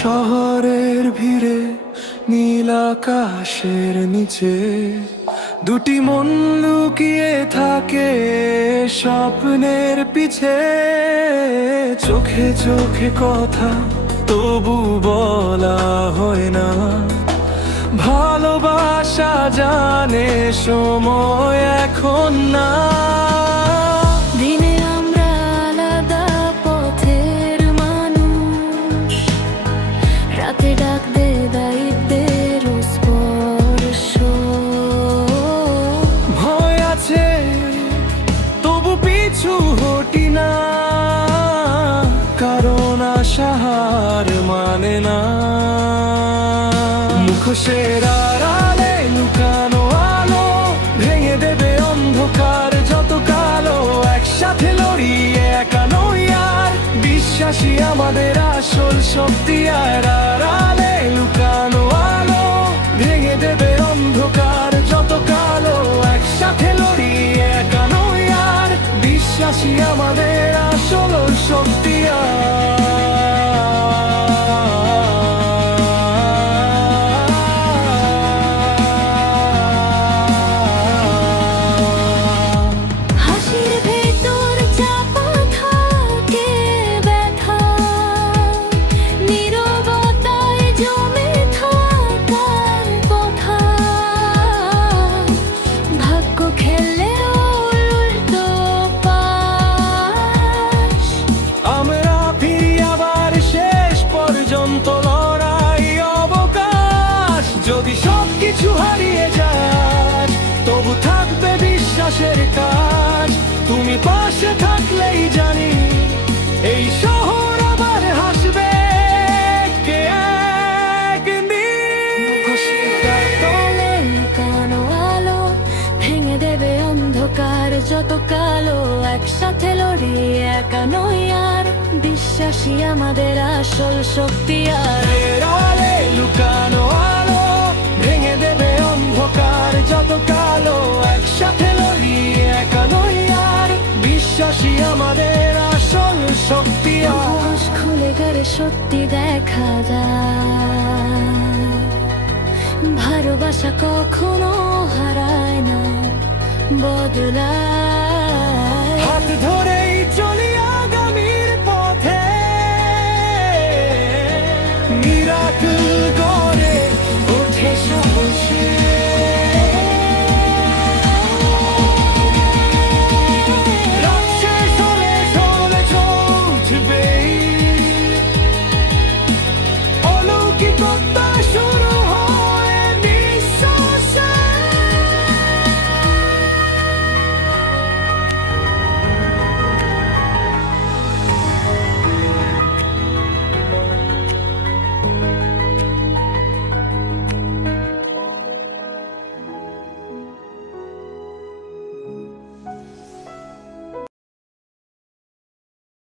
শহরের ভিড়ে নীল আকাশের নিচে দুটি মন লুকিয়ে থাকে স্বপ্নের পিছে। চোখে চোখে কথা তবু বলা হয় না, ভালোবাসা জানে সময় এখন না। দিনে আমরা আলাদা পথের মানুষ, রাতে ডাক দে দায়িত্বের স্পর্শ। ভয় আছে তবু পিছু হটি না, কারণ আশা হার মানে না। মুখোশের আড়ালে লুকানো আলো ভেঙে দেবে অন্ধকার যত কালো। একসাথে লড়িয়ে একা নই আর, বিশ্বাসী আমাদের আসল শক্তি। আর আড়ালে লুকানো আলো ভেঙে দেবে অন্ধকার যত কালো। একসাথে লড়িয়ে একা নই আর, বিশ্বাসী আমাদের আসল শক্তি। হাসির ভেতর চাপা থাকে ব্যথা, নীরবতায় জমে থাকার কথা। ভাগ্য খেললেও উল্টো পাশ, আমরা ফিরি আবার শেষ পর্যন্ত লড়াই অবকাশ। যদি সবকিছু হারিয়ে যায় তবু থাকবে বিশ্বাসের কাজ। তুমি পাশে থাকলেই জানি এই শহর আবার হাসবে কে একদিন। তলে লুকানো আলো ভেঙে দেবে অন্ধকার যত কালো। একসাথে লড়িয়ে একা নই আর, বিশ্বাসী আমাদের আসল শক্তি। আর আড়ালে লুকানো আলো ভেঙে দেবে অন্ধকার যত কালো। একসাথে লড়িয়ে একা নই আর, বিশ্বাসী আমাদের আসল শক্তি। মুখোশ খুলে গেলে সত্যি দেখা যায়, ভালোবাসা কখনো হারায় না, বদলায়। হাত ধরে